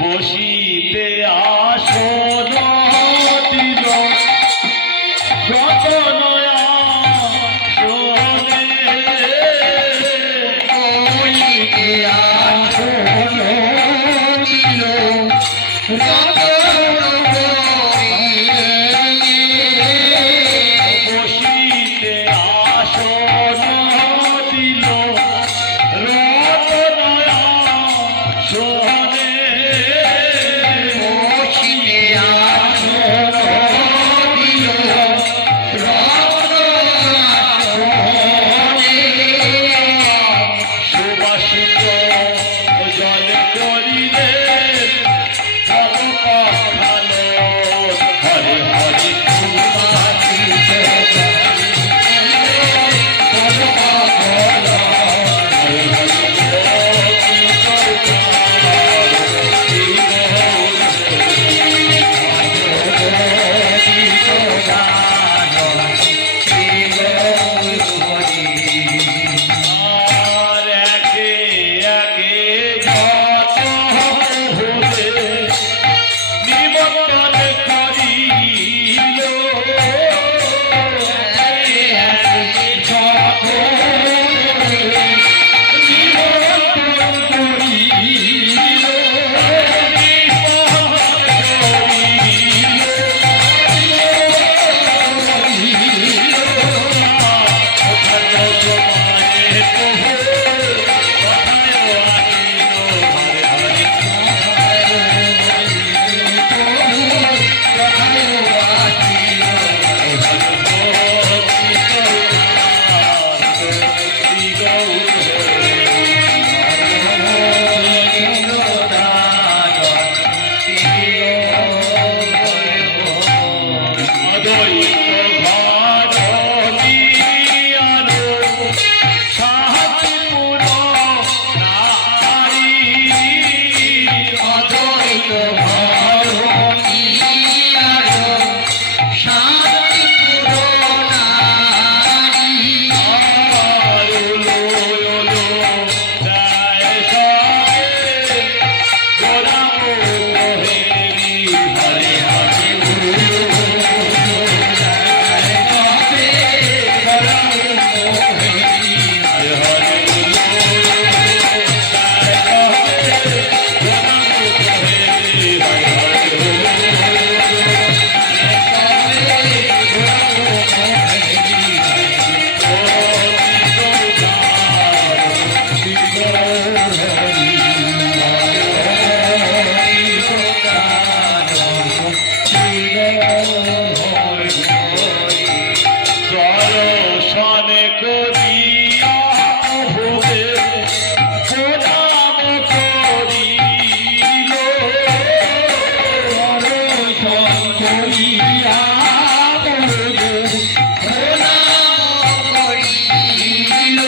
বসিতে আসন দিল যতন বসিতে আসন দিল বসিতে আসন দিল সুবাসিত জল করিলে করিয়া প্রভুর প্রণাম করিল।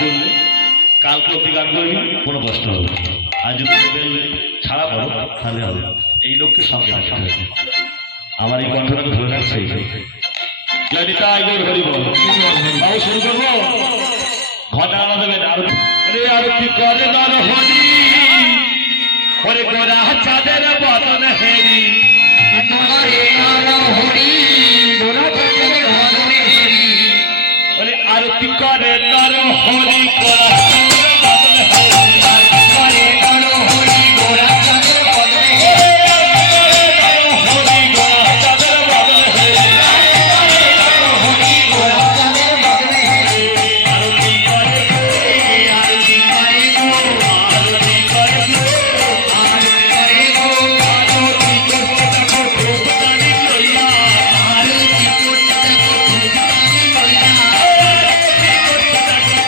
করলে কালকে অব্দি গান করবি, কোনো কষ্ট হবে না। আর যদি ছাড়া পড়ো তাহলে হবে। এই লোককে সঙ্গে রাখতে হবে। আমার এই কণ্ঠটাকে ধরে রাখছে জয়নিতাই গৌর হরি বল। বাবু শুরু করবো, ঘটা আলাদা দেবেন। আরতি করে নর হরি, ওরে গোরা চাঁদের বদন হেরি, করে নর হরি গোরা চাঁদের বদন হেরি, ওরে আরতি করে নর হরি গোরা চাঁদের বদন হেরি, করে নর হরি গোরা চাঁদের বদন হেরি, হরি গোরা চাঁদের বদন হেরি, হরি গোরা চাঁদের বদন হেরি, আরতি করে আরতি করে গো, আরতি করে আরতি করে গো, আরতি করতে থাকো ভগবানি লইয়া, আরতি করতে থাকো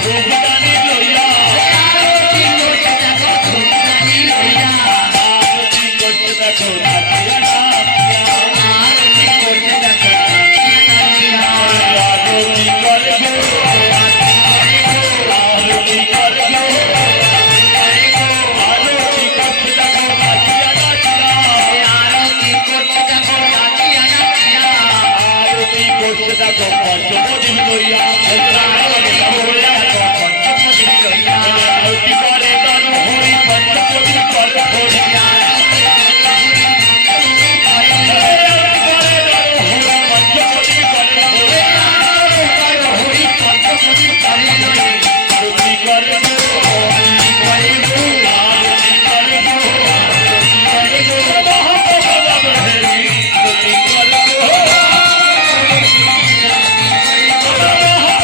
ভগবানি লইয়া, ভগবানি লইয়া, আরতি করতে থাকো ভগবানি লইয়া, আরতি করতে থাকো নাচিয়া নাচিয়া, আরতি করতে থাকো নাচিয়া নাচিয়া, আরতি করে গো, আরতি করে গো, আরতি করতে থাকো নাচিয়া নাচিয়া, আরতি করতে থাকো নাচিয়া নাচিয়া, আরতি করতে থাকো পঞ্চমদিন লইয়া, পঞ্চমদিন লইয়া, আরতি করে নর হরি পঞ্চমদিন করে হরি, হরি পঞ্চমদিন করে লইয়া, আরতি করে গো, আরতি করে গো, আরতি করে গো, করে গো, মহাপ্রসাদ হেরি, আরতি করে গো, মহাপ্রসাদ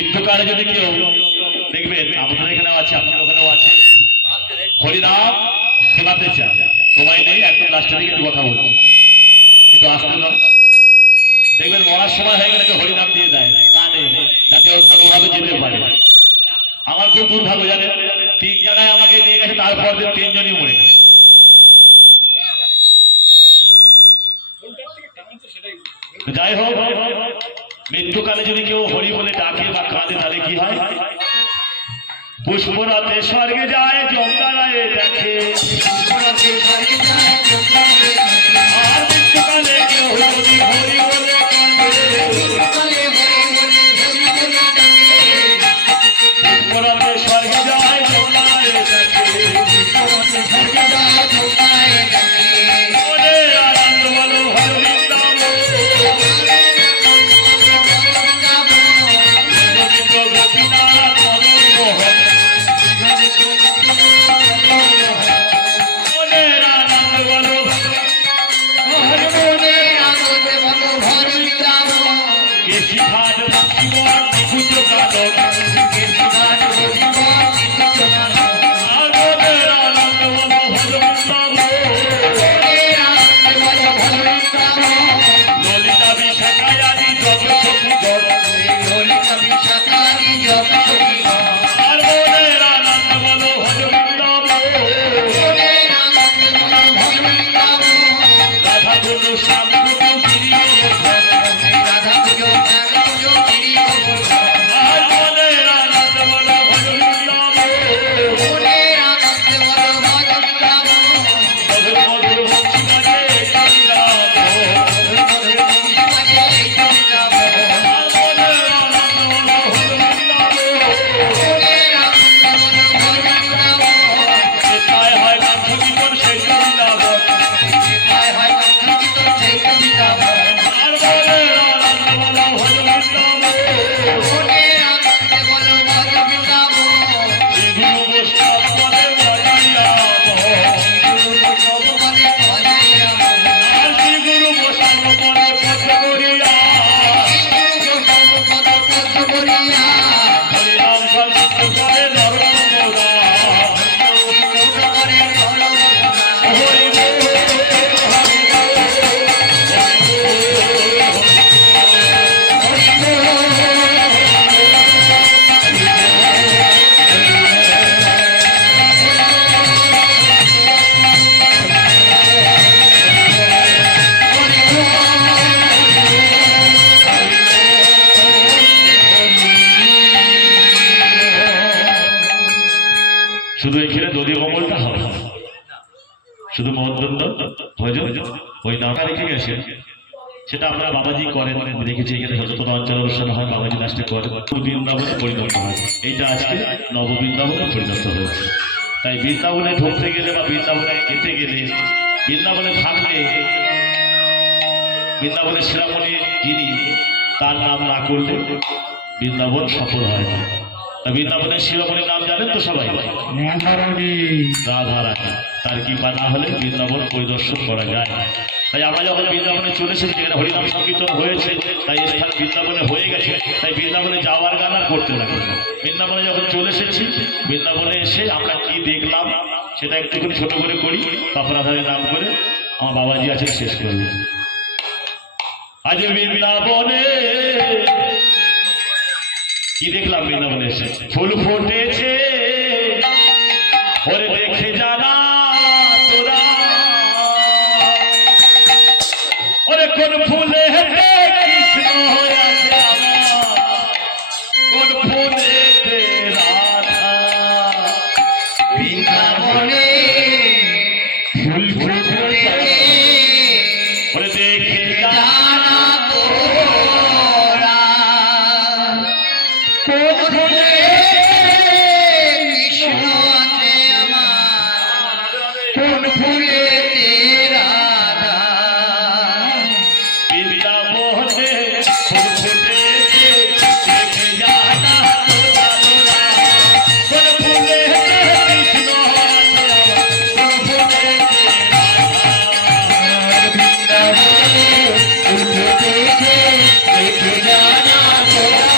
মৃত্যুকালে যদি কেউ দেখবেন আপনাদের এখানেও আছে আপনার ওখানেও আছে হরিনাম শোনাতে চায়, সময় নেই, একদম লাস্টের দিকে একটু কথা বলবো, একটু আসতে দাও। দেখবেন মরার সময় হয়ে গেলে হরিনাম দিয়ে দেয় কানে, যাতে ও ভালোভাবে যেতে পারে। আমার খুব দুর্ভাগ্য জানেন, 3 জায়গায় আমাকে নিয়ে গেছে, তারপর 3 জনই মরে গেছে। যাই হোক, মৃত্যুকালে যদি কেউ হরি বলে ডাকে বা কাঁদে তাহলে কি হয়? পুষ্পরাতে স্বর্গে যায়, জমদারায় দেখে, আর মৃত্যুকালে কেউ যদি হরি বলে কাঁদে, পুষ্পরাতে স্বর্গে যায়, জমদারায় দেখে, মনে আনন্দ বলো হরি বৃন্দাবন, গোপীনাথ মদন মোহন, মনের আনন্দ বলো কেশি ঘাট জীবন নিকুঞ্জ কানন, আর মনের আনন্দ বলো ললিতা বিশাখায় আদি যত সখী গণ, আর মনের আনন্দ বলো রাধা কুণ্ড শ্যাম কুণ্ড গিরি গোবর্ধন, আর মনের আনন্দ বলো মধুর মধুর ভক্তি বাজে বৃন্দাবন, আর মনের আনন্দ বলো যেথায় হয় কান্ত জীবন সেই বৃন্দাবন, আর মনের আনন্দ বলো শ্রী গুরু বৈষ্ণব পদে বাজাইয়া মোহন, আর শ্রী গুরু বৈষ্ণব পদে পদ্ম করিয়া হরিনাম সংকীর্তন করে নরোত্তম দাস, হরি বল, হরি শুধু এখানে দলীয় কমলটা হবে, শুধু মহদ্দণ্ড ভজন ওই নামটা রেখে গেছে, সেটা আপনারা বাবাজি করেন, দেখেছি এখানে যত অঞ্চল অনুষ্ঠান হয় বাবাজি লাস্টে করেন, বৃন্দাবনে পরিণত হয়। এইটা আজকে নববৃন্দাবনে পরিণত হয়েছে। তাই বৃন্দাবনে ঢুকতে গেলে বা বৃন্দাবনে যেতে গেলে, বৃন্দাবনে থাকলে, বৃন্দাবনের শিরামণি যিনি তার নাম না করলে বৃন্দাবন সফল হয় না। তা বৃন্দাবনের শিরোমণির নাম জানেন তো সবাই? রাধারানী। তার কৃপা না হলে বৃন্দাবন পরিদর্শন করা যায়। তাই আমরা যখন বৃন্দাবনে চলে এসেছি, যেখানে হরিনাম সংকীর্তন হয়েছে, তাই স্থান বৃন্দাবনে হয়ে গেছে, তাই বৃন্দাবনে যাওয়ার গান আর করতে লাগবে না। বৃন্দাবনে যখন চলে এসেছি, বৃন্দাবনে এসে আমরা কি দেখলাম সেটা একটুখানি ছোট করে করি, তারপর রাধারের নাম করে আমার বাবাজি আছে শেষ করবে। আজ বৃন্দাবনে কি দেখলাম? বৃন্দাবনে এসে ফুল ফুটেছে, ওরে দেখে জানা তোরা, ওরে কোন ফুলে কৃষ্ণ আছে আমার, কোন ফুলে রাধা। বৃন্দাবনে ফুল ফুটেছে, ওরে দেখে জানা তোরা, কোন ফুলে কৃষ্ণ আছে আমার, কোন ফুলে রাধা। বৃন্দাবনে ফুল ফুটেছে, দেখে জানা তোরা, কোন ফুলে কৃষ্ণ আছে আমার, কোন ফুলে রাধা। বৃন্দাবনে ফুল ফুটেছে, দেখে জানা তোরা,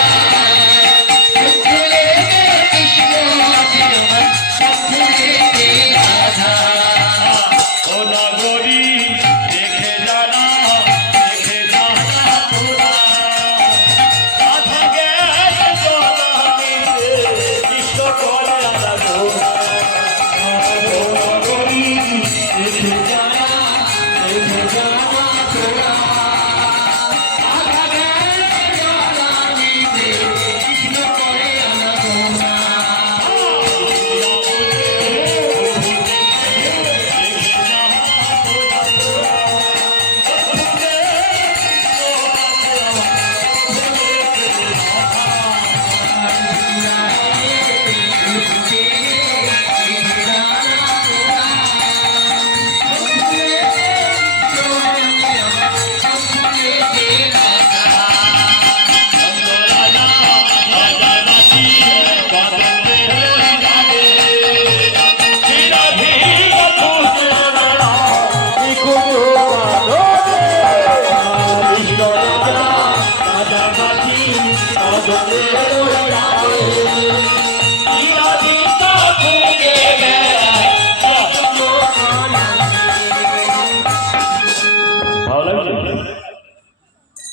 ভালো লাগছে?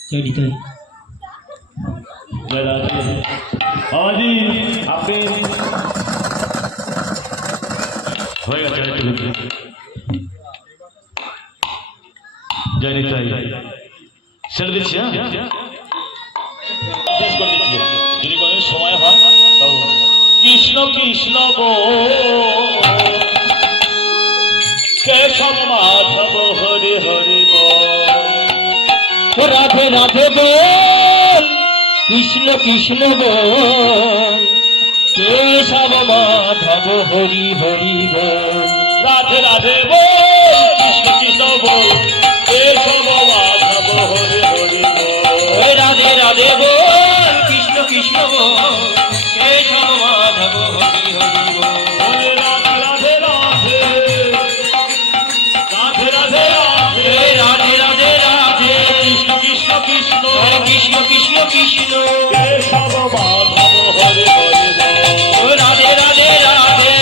চলি তাই জয় রাধে। বাবাজি আপনি হয়ে গেছে জয় নিতাই ছেড়ে দিচ্ছি। হ্যাঁ শেষ করে দিচ্ছি, যদি কোনো সময় হয় তবে কৃষ্ণ কৃষ্ণ কেশব মাধব হরি হরি রাধে রাধে বল কৃষ্ণ কৃষ্ণ বল কেশব মাধব হরি হরি বল রাধে রাধে বল কৃষ্ণ কৃষ্ণ বল কেশব মাধব হরি হরি বল রাধে রাধে বল কৃষ্ণ কৃষ্ণ বল কেশব মাধব হরি হরি বল রাধে রাধে রাধে রাধে রাধে রাধে রাধে রাধে কৃষ্ণ কৃষ্ণ কৃষ্ণ কৃষ্ণ কৃষ্ণ কৃষ্ণ কেশব মাধব হরি হরি বল রাধে রাধে রাধে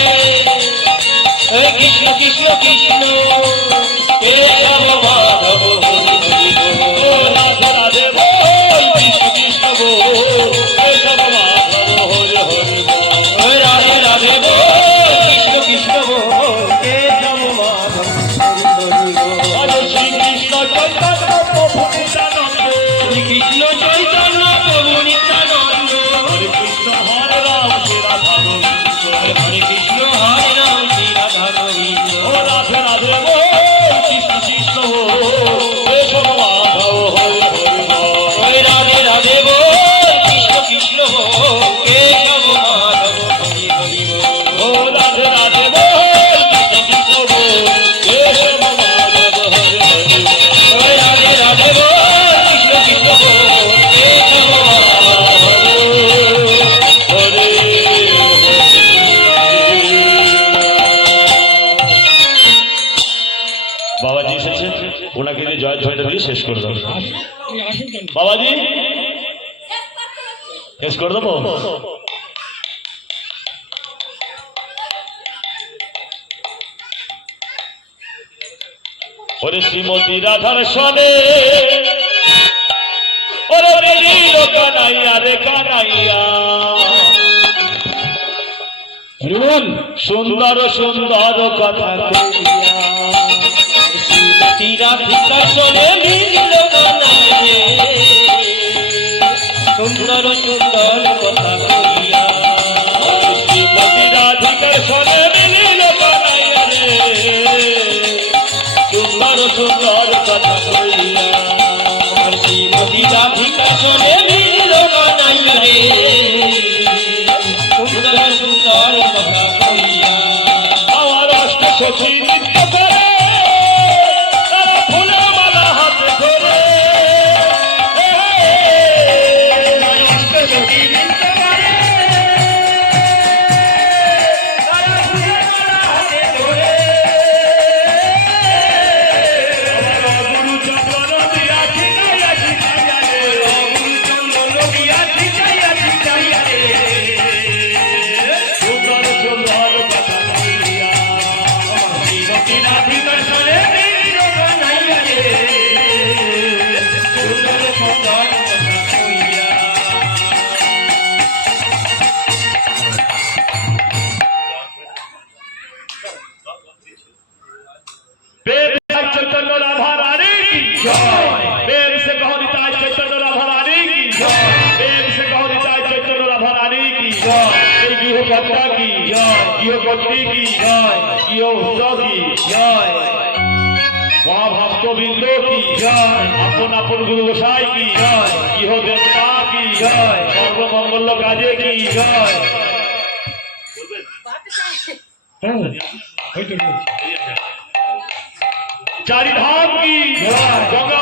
কৃষ্ণ কৃষ্ণ কৃষ্ণ কেশব মাধব হরি হরি বল রাধে রাধে বল কৃষ্ণ কৃষ্ণ বল কেশব মাধব হরি হরি বল রাধে রাধে বল কৃষ্ণ কৃষ্ণ বল কেশব মাধব হরি হরি বল হরে শ্রী কৃষ্ণ চৈতন্য প্রভু নিত্যানন্দ শ্রী কৃষ্ণ চৈতন্য প্রভু নিত্যানন্দ হরে কৃষ্ণ হরে রাম শ্রী রাধা গোবিন্দ হরে কৃষ্ণ হরে রাম শ্রী রাধা গোবিন্দ ও রাধে রাধে বল কৃষ্ণ কৃষ্ণ বল কেশব মাধব হরি হরি বল রাধে রাধে বল কৃষ্ণ কৃষ্ণ বল কেশব মাধব হরি হরি বল ও রাধে রাধে বল কৃষ্ণ কৃষ্ণ বল কেশব মাধব হরি হরি বল রাধে রাধে বল কৃষ্ণ কৃষ্ণ বল কেশব মাধব হরে বাবাজি এসেছে, ওনাকে দিয়ে জয় জয়টা দিয়ে শেষ করে দেবো। বাবাজি শেষ করে দেবো। ওরে শ্রীমতী রাধার সনে ওরে নীল কানাইয়া রে কানাইয়া হরিবল সুন্দর সুন্দর কথা কইয়া শ্রীমতী রাধিকা চলে নীল কানায় সুন্দর সুন্দর কথা কইয়া শ্রীমতী রাধিকার সনে নীল কানাইয়া রে সুন্দর সুন্দর কথা কইয়া আমার শ্রীমতী রাধিকা চলে নীল কানায় রে সুন্দর সুন্দর কথা কইয়া আমার অষ্ট সখী নৃত্য করে তারা ফুলের মালা হাতে ধরে অষ্ট সখী নৃত্য করে তারা ফুলের মালা হাতে ধরে আমার গুরু চন্দ্র দিয়া ঠিকাইয়া ঠিকাইয়া রে গুরু চন্দ্র দিয়া ঠিকাইয়া ঠিকাইয়া রে সুন্দর সুন্দর কথা কইয়া শ্রীমতী রাধিকার সনে নীল কানাইয়া রে সুন্দর সুন্দর কথা কইয়া प्रेम से चैतन्य राधा रानी की जय। प्रेम से कहो निताय चैतन्य राधा रानी की जय। प्रेम से कहो निताय चैतन्य राधा रानी की जय। এই গৃহকর্তা কি জয়, গৃহকর্ত্রী কি জয়, গৃহস্থ কি জয়, মহাভক্তবৃন্দ কি জয়, আপন আপন গুরু গোসাই কি জয়, গৃহদেবতা কি জয়, সর্বমঙ্গল কাজে কি জয়। চারি ধাম কি গঙ্গা